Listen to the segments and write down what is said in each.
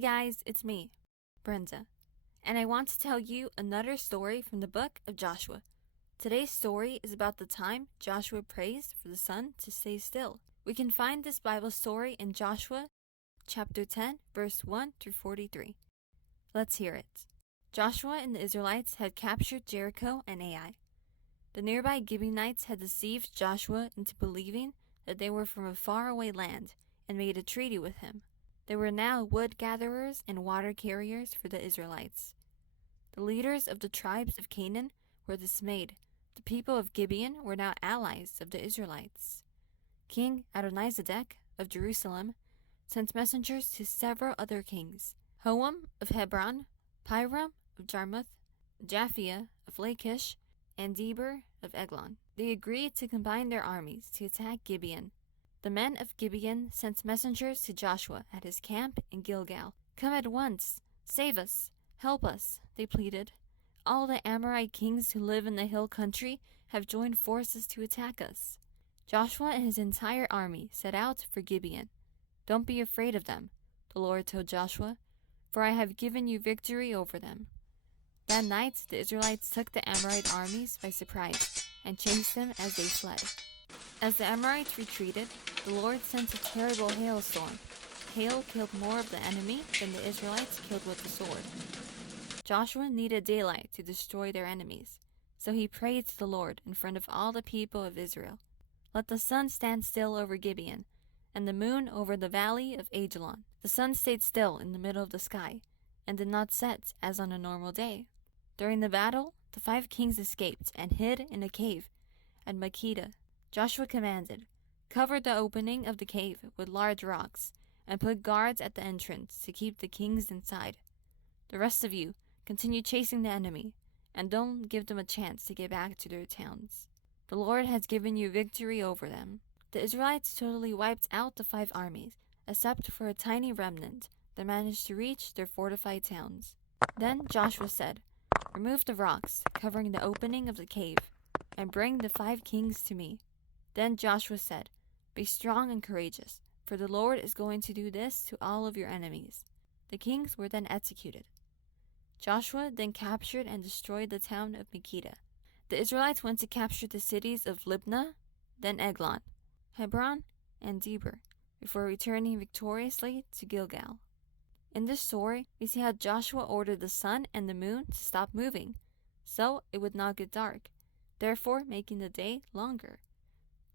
guys, it's me, Brenda, and I want to tell you another story from the book of Joshua. Today's story is about the time Joshua prays for the sun to stay still. We can find this Bible story in Joshua chapter 10, verse 1 through 43. Let's hear it. Joshua and the Israelites had captured Jericho and Ai. The nearby Gibeonites had deceived Joshua into believing that they were from a faraway land and made a treaty with him. They were now wood gatherers and water carriers for the Israelites. The leaders of the tribes of Canaan were dismayed. The people of Gibeon were now allies of the Israelites. King Adonizedek of Jerusalem sent messengers to several other kings: Hoam of Hebron, Piram of Jarmuth, Japhia of Lachish, and Deber of Eglon. They agreed to combine their armies to attack Gibeon. The men of Gibeon sent messengers to Joshua at his camp in Gilgal. "Come at once! Save us! Help us!" they pleaded. "All the Amorite kings who live in the hill country have joined forces to attack us." Joshua and his entire army set out for Gibeon. "Don't be afraid of them," the Lord told Joshua, "for I have given you victory over them." That night the Israelites took the Amorite armies by surprise and chased them as they fled. As the Amorites retreated, the Lord sent a terrible hailstorm. Hail killed more of the enemy than the Israelites killed with the sword. Joshua needed daylight to destroy their enemies, so he prayed to the Lord in front of all the people of Israel. "Let the sun stand still over Gibeon, and the moon over the valley of Ajalon." The sun stayed still in the middle of the sky, and did not set as on a normal day. During the battle, the 5 kings escaped and hid in a cave at Makkedah. Joshua commanded, "Cover the opening of the cave with large rocks, and put guards at the entrance to keep the kings inside. The rest of you continue chasing the enemy, and don't give them a chance to get back to their towns. The Lord has given you victory over them." The Israelites totally wiped out the 5 armies, except for a tiny remnant that managed to reach their fortified towns. Then Joshua said, "Remove the rocks covering the opening of the cave, and bring the 5 kings to me." Then Joshua said, "Be strong and courageous, for the Lord is going to do this to all of your enemies." The kings were then executed. Joshua then captured and destroyed the town of Makkedah. The Israelites went to capture the cities of Libnah, then Eglon, Hebron, and Deber, before returning victoriously to Gilgal. In this story, we see how Joshua ordered the sun and the moon to stop moving, so it would not get dark, therefore making the day longer.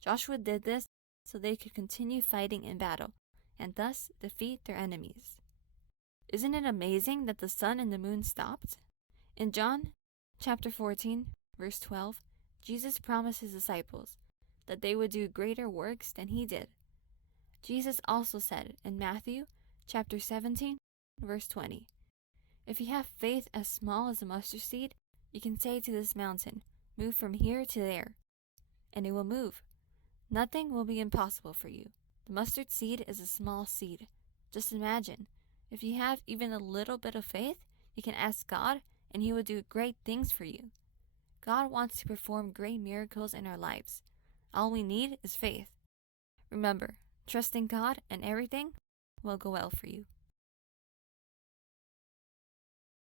Joshua did this so they could continue fighting in battle, and thus defeat their enemies. Isn't it amazing that the sun and the moon stopped? In John chapter 14, verse 12, Jesus promised his disciples that they would do greater works than he did. Jesus also said in Matthew chapter 17, verse 20, "If you have faith as small as a mustard seed, you can say to this mountain, 'Move from here to there,' and it will move. Nothing will be impossible for you." The mustard seed is a small seed. Just imagine, if you have even a little bit of faith, you can ask God and he will do great things for you. God wants to perform great miracles in our lives. All we need is faith. Remember, trust in God and everything will go well for you.